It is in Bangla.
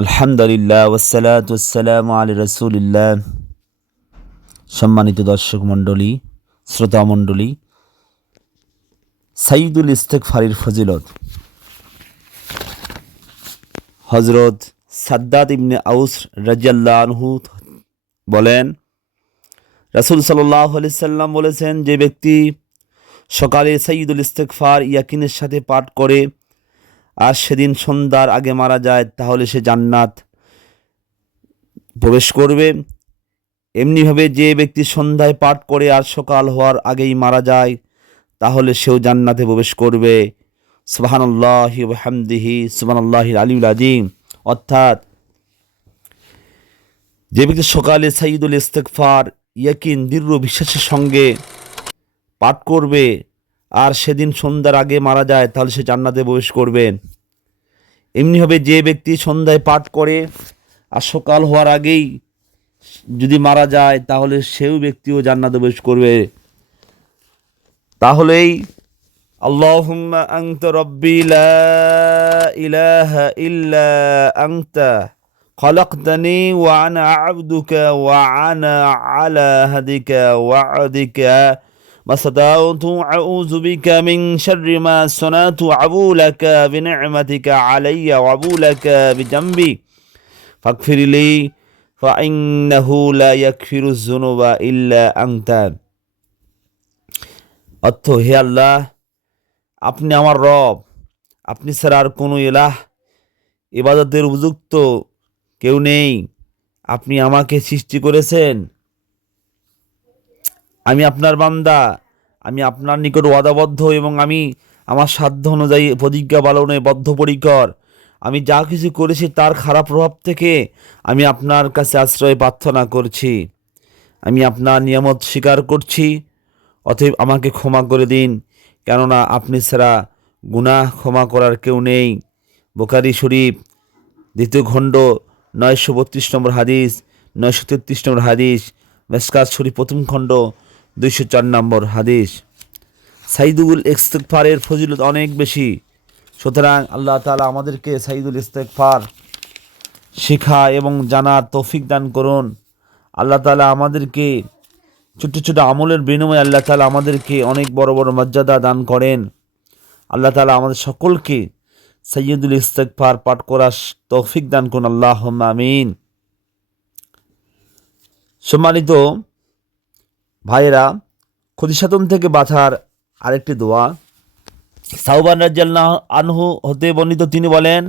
আলহামদুলিল্লাহ ওসালাত ওসালাম আলী রসুলিল্লাহ। সম্মানিত দর্শক মণ্ডলী, শ্রোতা মণ্ডলী সাইদুল ইস্তেকফারির ফজিলত। হজরত সাদ্দাত ইবনে আউস রাজিয়াল্লাহ বলেন, রাসুল সাল্লাহ সাল্লাম বলেছেন, যে ব্যক্তি সকালে সঈদুল ইস্তেকফার ইয়াকিনের সাথে পাঠ করে আর সেদিন সন্ধ্যার আগে মারা যায়, তাহলে সে জান্নাত প্রবেশ করবে। এমনিভাবে যে ব্যক্তি সন্ধ্যায় পাঠ করে আর সকাল হওয়ার আগেই মারা যায়, তাহলে সেও জান্নাতে প্রবেশ করবে। সুবাহান্লাহি হামদিহি সুবাহান্লাহি আলিউল আজিম অর্থাৎ যে ব্যক্তি সকালে সাইদুল ইস্তেকফার ইয়াকিন, দৃঢ় বিশ্বাসের সঙ্গে পাঠ করবে আর সেদিন সন্ধ্যার আগে মারা যায়, তাহলে সে জান্নাতে প্রবেশ করবে। এমনিভাবে যে ব্যক্তি সন্ধ্যায় পাঠ করে আর সকাল হওয়ার আগেই যদি মারা যায় তাহলে সেও ব্যক্তিও জান্নাতে প্রবেশ করবে তাহলেই আল্লাহুম্মা আনতা রব্বি লা ইলাহা ইল্লা আনতা خلقتني وأنا عبدك وأنا على هدك وعدك ما استطعت أعوذ بك من شر ما صنعت وأبو لك بنعمتك علي وأبو لك بجنبي فاغفر لي فإنه لا يغفر الذنوب إلا أنت অর্থ হে আল্লাহ আপনি আমার রব আপনি ছাড়া আর কোনো এলাহ ইবাদতের উপযুক্ত কেউ নেই আপনি আমাকে সৃষ্টি করেছেন আমি আপনার বান্দা, আমি আপনার নিকট ওয়াদাবদ্ধ এবং আমি আমার সাধ্য অনুযায়ী প্রতিজ্ঞা পালনে বদ্ধপরিকর। আমি যা কিছু করেছি তার খারাপ প্রভাব থেকে আমি আপনার কাছে আশ্রয় প্রার্থনা করছি। আমি আপনার নিয়ামত স্বীকার করছি। অতএব আমাকে ক্ষমা করে দিন, কেননা আপনি ছাড়া গুনাহ ক্ষমা করার কেউ নেই। বোকারি শরীফ, দ্বিতীয় খণ্ড, নয়শো বত্রিশ নম্বর হাদিস, নয়শো তেত্রিশ নম্বর হাদিস মেসকাজ শরীফ প্রথম খণ্ড দুইশো চার নম্বর হাদিস। সাইদুল ইস্তেকফারের ফজিলত অনেক বেশি। সুতরাং আল্লাহ তালা আমাদেরকে সাইদুল ইস্তেকফার শেখা এবং জানার তৌফিক দান করুন। আল্লাহ তালা আমাদেরকে ছোটো ছোটো আমলের বিনিময়ে আল্লাহ তালা আমাদেরকে অনেক বড় বড় মর্যাদা দান করেন। আল্লাহ তালা আমাদের সকলকে সৈয়দুল ইস্তেকফার পাঠ করার তৌফিক দান করুন। আল্লাহ আমিন। সম্মানিত ভাইয়েরা ক্ষতিসাধন থেকে বাঁচার আরেকটি দোয়া। সাউবান রাজ্জাল্লাহ আনহু হতে বর্ণিত তিনি বলেন